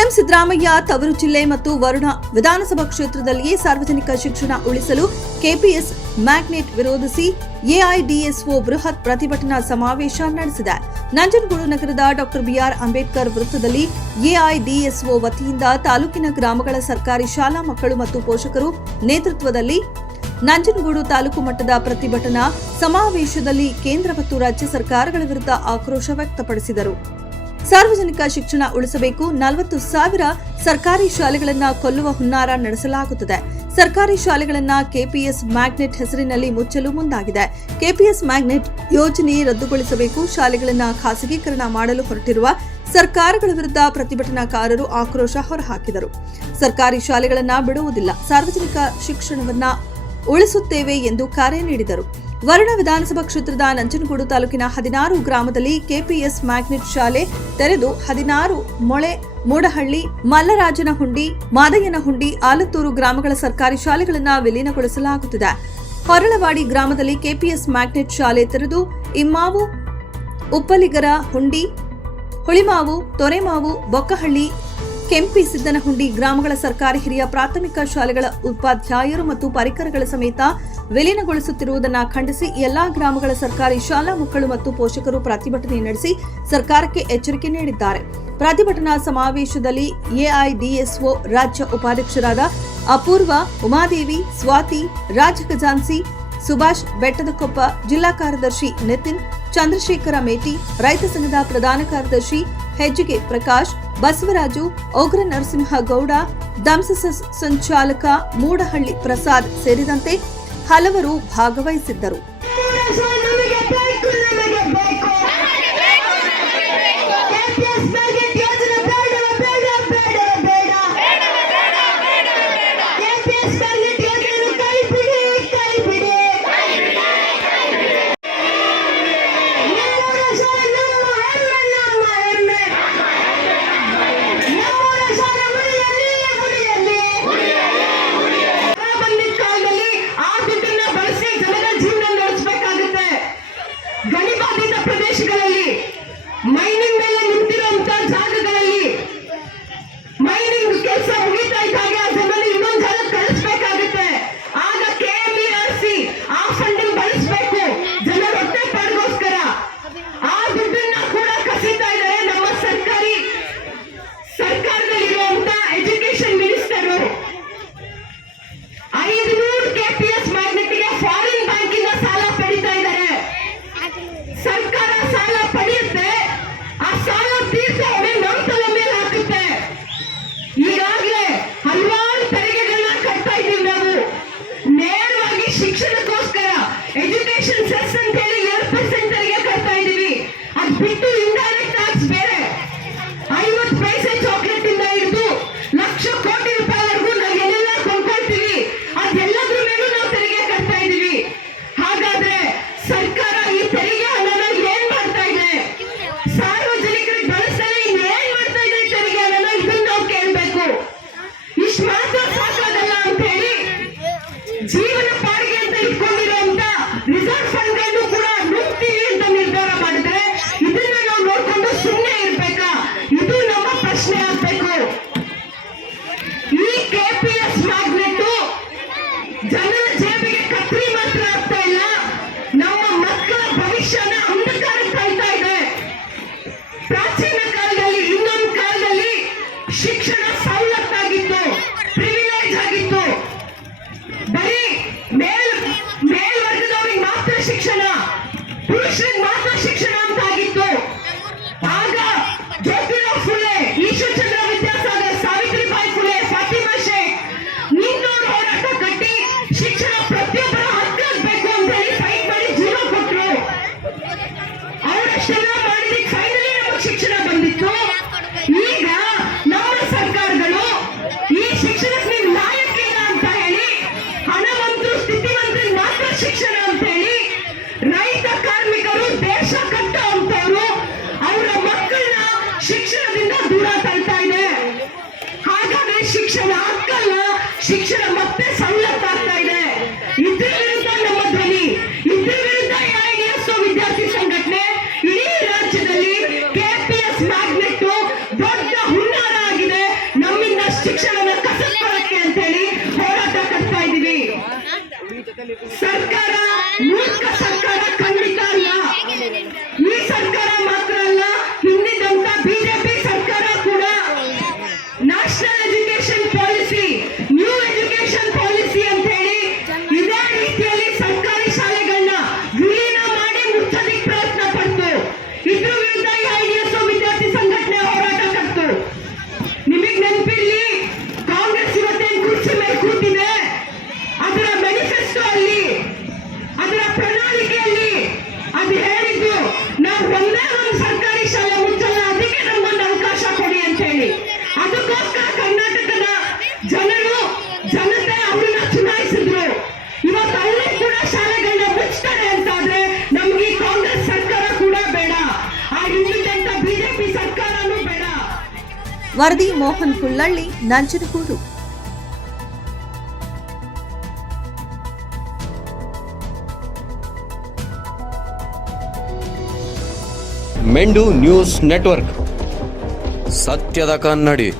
CM Siddaramaiah ತವರು ಜಿಲ್ಲೆ ಮತ್ತು ವರುಣ ವಿಧಾನಸಭಾ ಕ್ಷೇತ್ರದಲ್ಲಿಯೇ ಸಾರ್ವಜನಿಕ ಶಿಕ್ಷಣ ಉಳಿಸಲು ಕೆಪಿಎಸ್ ಮ್ಯಾಗ್ನೆಟ್ ವಿರೋಧಿಸಿ ಎಐಡಿಎಸ್ಒ ಬೃಹತ್ ಪ್ರತಿಭಟನಾ ಸಮಾವೇಶ ನಡೆಸಿದೆ. ನಂಜನಗೂಡು ನಗರದ ಡಾ ಬಿಆರ್ ಅಂಬೇಡ್ಕರ್ ವೃತ್ತದಲ್ಲಿ ಎಐಡಿಎಸ್ಒ ವತಿಯಿಂದ ತಾಲೂಕಿನ ಗ್ರಾಮಗಳ ಸರ್ಕಾರಿ ಶಾಲಾ ಮಕ್ಕಳು ಮತ್ತು ಪೋಷಕರು ನೇತೃತ್ವದಲ್ಲಿ ನಂಜನಗೂಡು ತಾಲೂಕು ಮಟ್ಟದ ಪ್ರತಿಭಟನಾ ಸಮಾವೇಶದಲ್ಲಿ ಕೇಂದ್ರ ಮತ್ತು ರಾಜ್ಯ ಸರ್ಕಾರಗಳ ವಿರುದ್ಧ ಆಕ್ರೋಶ ವ್ಯಕ್ತಪಡಿಸಿದರು. ಸಾರ್ವಜನಿಕ ಶಿಕ್ಷಣ ಉಳಿಸಬೇಕು, 40,000 ಸರ್ಕಾರಿ ಶಾಲೆಗಳನ್ನು ಕೊಲ್ಲುವ ಹುನ್ನಾರ ನಡೆಸಲಾಗುತ್ತದೆ. ಸರ್ಕಾರಿ ಶಾಲೆಗಳನ್ನು ಕೆಪಿಎಸ್ ಮ್ಯಾಗ್ನೆಟ್ ಹೆಸರಿನಲ್ಲಿ ಮುಚ್ಚಲು ಮುಂದಾಗಿದೆ. ಕೆಪಿಎಸ್ ಮ್ಯಾಗ್ನೆಟ್ ಯೋಜನೆ ರದ್ದುಗೊಳಿಸಬೇಕು. ಶಾಲೆಗಳನ್ನು ಖಾಸಗೀಕರಣ ಮಾಡಲು ಹೊರಟಿರುವ ಸರ್ಕಾರಗಳ ವಿರುದ್ಧ ಪ್ರತಿಭಟನಾಕಾರರು ಆಕ್ರೋಶ ಹೊರಹಾಕಿದರು. ಸರ್ಕಾರಿ ಶಾಲೆಗಳನ್ನು ಬಿಡುವುದಿಲ್ಲ, ಸಾರ್ವಜನಿಕ ಶಿಕ್ಷಣವನ್ನ ಉಳಿಸುತ್ತೇವೆ ಎಂದು ಕರೆ ನೀಡಿದರು. ವರುಣ ವಿಧಾನಸಭಾ ಕ್ಷೇತ್ರದ ನಂಜನಗೂಡು ತಾಲೂಕಿನ 16 ಗ್ರಾಮದಲ್ಲಿ ಕೆಪಿಎಸ್ ಮ್ಯಾಗ್ನೆಟ್ ಶಾಲೆ ತೆರೆದು 16 ಮೊಳೆ, ಮೂಡಹಳ್ಳಿ, ಮಲ್ಲರಾಜನಹುಂಡಿ, ಮಾದಯ್ಯನಹುಂಡಿ, ಆಲತ್ತೂರು ಗ್ರಾಮಗಳ ಸರ್ಕಾರಿ ಶಾಲೆಗಳನ್ನು ವಿಲೀನಗೊಳಿಸಲಾಗುತ್ತಿದೆ. ಹೊರಳವಾಡಿ ಗ್ರಾಮದಲ್ಲಿ ಕೆಪಿಎಸ್ ಮ್ಯಾಗ್ನೆಟ್ ಶಾಲೆ ತೆರೆದು ಇಮ್ಮಾವು, ಉಪ್ಪಲಿಗರ ಹುಂಡಿ, ಹುಳಿಮಾವು, ತೊರೆಮಾವು, ಬೊಕ್ಕಹಳ್ಳಿ, ಕೆಂಪಿ ಸಿದ್ದನಹುಂಡಿ ಗ್ರಾಮಗಳ ಸರ್ಕಾರಿ ಹಿರಿಯ ಪ್ರಾಥಮಿಕ ಶಾಲೆಗಳ ಉಪಾಧ್ಯಾಯರು ಮತ್ತು ಪರಿಕರಗಳ ಸಮೇತ ವಿಲೀನಗೊಳಿಸುತ್ತಿರುವುದನ್ನು ಖಂಡಿಸಿ ಎಲ್ಲಾ ಗ್ರಾಮಗಳ ಸರ್ಕಾರಿ ಶಾಲಾ ಮಕ್ಕಳು ಮತ್ತು ಪೋಷಕರು ಪ್ರತಿಭಟನೆ ನಡೆಸಿ ಸರ್ಕಾರಕ್ಕೆ ಎಚ್ಚರಿಕೆ ನೀಡಿದ್ದಾರೆ. ಪ್ರತಿಭಟನಾ ಸಮಾವೇಶದಲ್ಲಿ ಎಐಡಿಎಸ್ಒ ರಾಜ್ಯ ಉಪಾಧ್ಯಕ್ಷರಾದ ಅಪೂರ್ವ, ಉಮಾದೇವಿ, ಸ್ವಾತಿ, ರಾಜ ಖಜಾನ್ಸಿ, ಸುಭಾಷ್ ಬೆಟ್ಟದಕೊಪ್ಪ, ಜಿಲ್ಲಾ ಕಾರ್ಯದರ್ಶಿ ನಿತಿನ್, ಚಂದ್ರಶೇಖರ ಮೇಟಿ, ರೈತ ಸಂಘದ ಪ್ರಧಾನ ಕಾರ್ಯದರ್ಶಿ ಹೆಜ್ಜಿಗೆ ಪ್ರಕಾಶ್, ಬಸವರಾಜು, ಉಗ್ರ ನರಸಿಂಹಗೌಡ, ದಂಸಸ ಸಂಚಾಲಕ ಮೂಡಹಳ್ಳಿ ಪ್ರಸಾದ್ ಸೇರಿದಂತೆ ಹಲವರು ಭಾಗವಹಿಸಿದ್ದರು. ಗಣಿಬಾಧಿತ ಪ್ರದೇಶಗಳಲ್ಲಿ ಮೈನಿಂಗ್ ಮೇಲೆ ನಿಂತಿರುವಂತಹ ಜಾಗಗಳಲ್ಲಿ ಮೈನಿಂಗ್ ಕೆಲಸ ಮುಗಿತಾ ಇದ್ದಾಗ ಅದರಲ್ಲಿ ಇನ್ನೊಂದು ಜಾಗ ಕಳಿಸ್ಬೇಕಾಗುತ್ತೆ. ಆಗ ಕೆಎಂಇಆರ್ಸಿ ಆ ಫಂಡಿಂಗ್ ಬಳಸಬೇಕು ಜನರ ಹೊಟ್ಟೆ ಪಾಡಿಗೋಸ್ಕರ. ಆ ದುಡ್ಡನ್ನ ಕೂಡ ಕಸಿತಾ ಇದ್ದಾರೆ ನಮ್ಮ ಸರ್ಕಾರದಲ್ಲಿರುವಂತಹ ಎಜುಕೇಶನ್ ಮಿನಿಸ್ಟರ್. 500 ಕೆಪಿಎಸ್ ಮ್ಯಾಗ್ನೆಟ್ಗೆ ಫಾರಿನ್ ಬ್ಯಾಂಕ್ ಇಂದ ಸಾಲ ಪಡಿತಾ ಇದ್ದಾರೆ. ಸರ್ಕಾರ ಸಾಲ ಪಡೆಯುತ್ತೆ, ಆ ಸಾಲ ತೀರ್ಸೋರೆ ನಮ್ಮ ತಲೆ ಮೇಲೆ ಹಾಕುತ್ತೆ. ಈಗಾಗಲೇ ಹಲವಾರು ತೆರಿಗೆಗಳನ್ನ ಕಟ್ತಾ ಇದ್ದೀವಿ ನಾವು. ನೇರವಾಗಿ ಶಿಕ್ಷಣಕ್ಕೋಸ್ಕರ ಎಜುಕೇಶನ್ ಸೆಸ್ ಅಂತ ಹೇಳಿ 2% ತೆರಿಗೆ ಕಟ್ತಾ ಇದ್ದೀವಿ. ಅದು ಬಿಟ್ಟು ಇಂಡೈರೆಕ್ಟ್ ಟ್ಯಾಕ್ಸ್ ಬೇರೆ 50 ಪೈಸೆ ಚಾಕ್ಲೇಟ್ ಇಂದ ಹಿಡಿದು ಲಕ್ಷ ಕೋಟಿ ರೂಪಾಯಿವರೆಗೂ ನಾವು ಏನೆಲ್ಲ ಕೊಂಡ್ಕೊಳ್ತೀವಿ ಅದೆಲ್ಲದ್ರ ಮೇಲೂ ನಾವು ತೆರಿಗೆ ಕಟ್ತಾ ಇದ್ದೀವಿ. ಹಾಗಾದ್ರೆ ಸರ್ಕಾರ ಈ ತೆರಿಗೆ ಹಣನ ಏನ್ ಮಾಡ್ತಾ ಇದೆ? ಸಾರ್ವಜನಿಕರಿಗೆ ಬಳಸಲು ಏನ್ ಮಾಡ್ತಾ ಇದೆ ತೆರಿಗೆ ಹಣನ? ಇದನ್ನ ನಾವು ಕೇಳಬೇಕು. ಇಷ್ಟು ಮಾತ್ರ ಸಾಕಾಗಲ್ಲ ಅಂತ ಹೇಳಿ ಜೀವನ ಪಾಡಿಗೆ ಅಂತ ಇಟ್ಕೊಂಡಿರುವಂತ ರಿಸರ್ವ್ ಫಂಡ್ ಗಳನ್ನು ಕೂಡ ನುಗ್ತೀವಿ ಅಂತ ನಿರ್ಧಾರ ಮಾಡಿದ್ರೆ ಇದನ್ನ ನಾವು ನೋಡ್ಕೊಂಡು ಸುಮ್ಮನೆ ಇರ್ಬೇಕಾ? ಇದು ನಮ್ಮ ಪ್ರಶ್ನೆ ಆಗ್ಬೇಕು. ಈ ಕೆಪಿಎಸ್ ಮ್ಯಾಗ್ನೆಟ್ ಜನರ ಜೇಬಿಗೆ ಕತ್ರಿ ಮಾತ್ರ ಆಗ್ತಾ ಇಲ್ಲ, ನಮ್ಮ ಮಕ್ಕಳ ಭವಿಷ್ಯನ ಅಂಧಕಾರಕ್ಕೆ ತಳ್ತಾ ಇದೆ. ಪ್ರಾಚೀನ ಕಾಲದಲ್ಲಿ ಇನ್ನೊಂದು ಕಾಲದಲ್ಲಿ ಶಿಕ್ಷಣ ಸವಲತ್ತಾಗಿತ್ತು, ಪ್ರಿವಿಲೇಜ್ ಆಗಿತ್ತು. ಬರೀ ಮೇಲ್ವರ್ಗದವರಿಗೆ ಮಾತ್ರ ಶಿಕ್ಷಣ, ಪುರುಷರಿಗೆ ಮಾತ್ರ ಶಿಕ್ಷಣ ಅಂತ ಆಗಿತ್ತು. ಆಗ ಜ್ಯೋತಿರಾವ್ ಫುಲೆ, ಈಶ್ವರಚಂದ್ರ ವಿದ್ಯಾಸಾಗರ್, ಸಾವಿತ್ರಿಬಾಯಿ ಫುಲೆ, ಫಾತಿಮಾ ಶೇಖ್ ನಿನ್ನೋರು ಹೋರಾಟ ಕಟ್ಟಿ ಶಿಕ್ಷಣ ಪ್ರತಿಯೊಬ್ಬರ ಹಕ್ಕಾಗಬೇಕು ಅಂತ ಹೇಳಿ ಫೈಟ್ ಮಾಡಿ ಜೀವ ಕೊಟ್ಟರು. ಅವರಷ್ಟೆಲ್ಲ ಮಾಡಿದಕ್ಕೆ ಫೈನಲಿ ನಮಗೆ ಶಿಕ್ಷಣ ಬಂದಿತ್ತು. ಈಗ ನಮ್ಮ ಸರ್ಕಾರಗಳು ಈ ಶಿಕ್ಷಣಕ್ಕೆ ನೀವು ಲಾಯಕ್ಕಿಲ್ಲ ಅಂತ ಹೇಳಿ ಹಣವಂತರು, ಸ್ಥಿತಿವಂತರಿಗೆ ಮಾತ್ರ ಶಿಕ್ಷಣ ಅಂತ ಹೇಳಿ ರೈತ ಕಾರ್ಮಿಕರು, ದೇಶ ಕಟ್ಟೋ ಅಂತವರು ಅವರ ಮಕ್ಕಳನ್ನ ಶಿಕ್ಷಣದಿಂದ ದೂರ ತಳ್ತಾ ಇದೆ. ಹಾಗಾದ್ರೆ ಶಿಕ್ಷಣ ಹಕ್ಕಲ್ಲ, ಶಿಕ್ಷಣ ಮತ್ತೆ ಸವಲತ್ತಾಗ್ತಾ ಇದೆ. ಇದ್ರ ವಿರುದ್ಧ ನಮ್ಮ ಧ್ವನಿ, ಇದ್ರ ವಿರುದ್ಧ ಎಐಡಿಎಸ್ಒ ವಿದ್ಯಾರ್ಥಿ ಸಂಘಟನೆ ಇಡೀ ರಾಜ್ಯದಲ್ಲಿ ಕೆಪಿಎಸ್ ಮ್ಯಾಗ್ನೆಟ್ ದೊಡ್ಡ ಹುನ್ನಾರ ಆಗಿದೆ. ವರದಿ ಮೋಹನ್ ಕುಳ್ಳಳ್ಳಿ, ನಂಜನಗೂಡು. ಮೆಂಡು ನ್ಯೂಸ್ ನೆಟ್ವರ್ಕ್, ಸತ್ಯದ ಕನ್ನಡಿ.